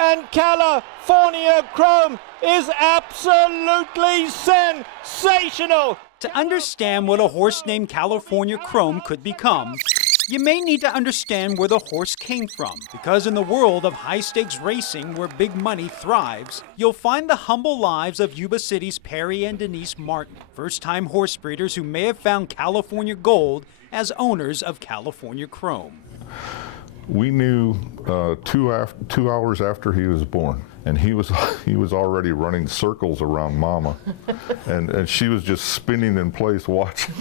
and California Chrome is absolutely sensational. To understand what a horse named California Chrome could become, you may need to understand where the horse came from, because in the world of high-stakes racing where big money thrives, you'll find the humble lives of Yuba City's Perry and Denise Martin, first-time horse breeders who may have found California gold as owners of California Chrome. We knew 2 hours after he was born, and he was already running circles around Mama, and she was just spinning in place watching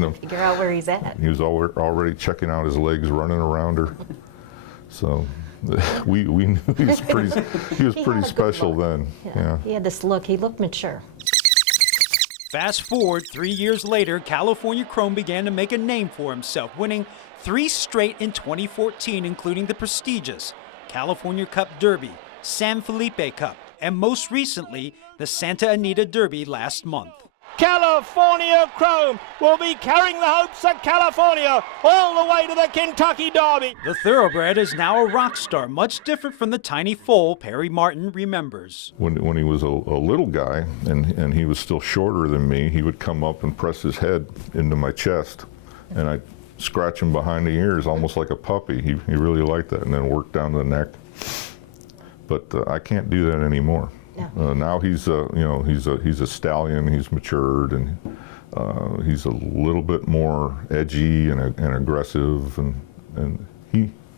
him. Figure out where he's at. He was already checking out his legs, running around her. So we knew he was pretty special then. Yeah. He had this look. He looked mature. Fast forward 3 years later, California Chrome began to make a name for himself, winning 3 straight in 2014, including the prestigious California Cup Derby, San Felipe Cup, and most recently, the Santa Anita Derby last month. California Chrome will be carrying the hopes of California all the way to the Kentucky Derby. The thoroughbred is now a rock star, much different from the tiny foal Perry Martin remembers. When he was a little guy, and he was still shorter than me, he would come up and press his head into my chest, and I'd scratch him behind the ears almost like a puppy. He really liked that, and then work down the neck. But I can't do that anymore. Yeah. Now he's he's a stallion. He's matured, and he's a little bit more edgy and aggressive, and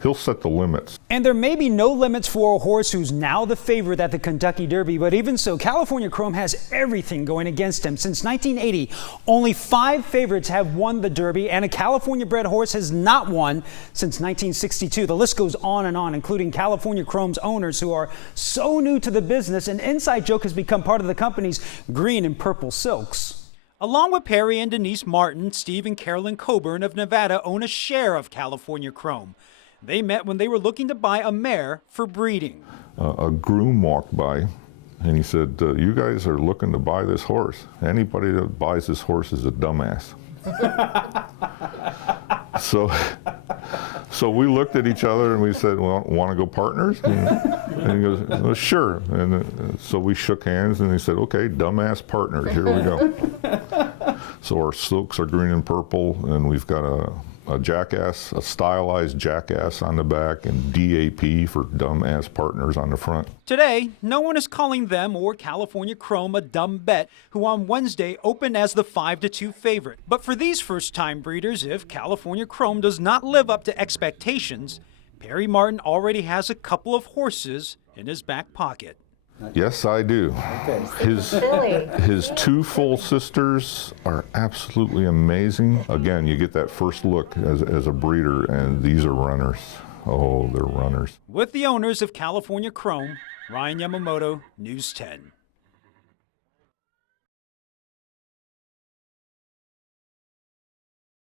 he'll set the limits. And there may be no limits for a horse who's now the favorite at the Kentucky Derby, but even so, California Chrome has everything going against him. Since 1980, only 5 favorites have won the Derby, and a California-bred horse has not won since 1962. The list goes on, including California Chrome's owners, who are so new to the business, an inside joke has become part of the company's green and purple silks. Along with Perry and Denise Martin, Steve and Carolyn Coburn of Nevada own a share of California Chrome. They met when they were looking to buy a mare for breeding. A groom walked by, and he said, "You guys are looking to buy this horse. Anybody that buys this horse is a dumbass." So we looked at each other and we said, "Well, want to go partners?" And he goes, "Well, sure." And so we shook hands, and he said, "Okay, dumbass partners. Here we go." So our silks are green and purple, and we've got a jackass, a stylized jackass on the back, and DAP for dumbass partners on the front. Today, no one is calling them or California Chrome a dumb bet, who on Wednesday opened as the 5-2 favorite. But for these first-time breeders, if California Chrome does not live up to expectations, Perry Martin already has a couple of horses in his back pocket. Yes, I do. His 2 full sisters are absolutely amazing. Again, you get that first look as a breeder, and these are runners. Oh, they're runners. With the owners of California Chrome, Ryan Yamamoto, News 10.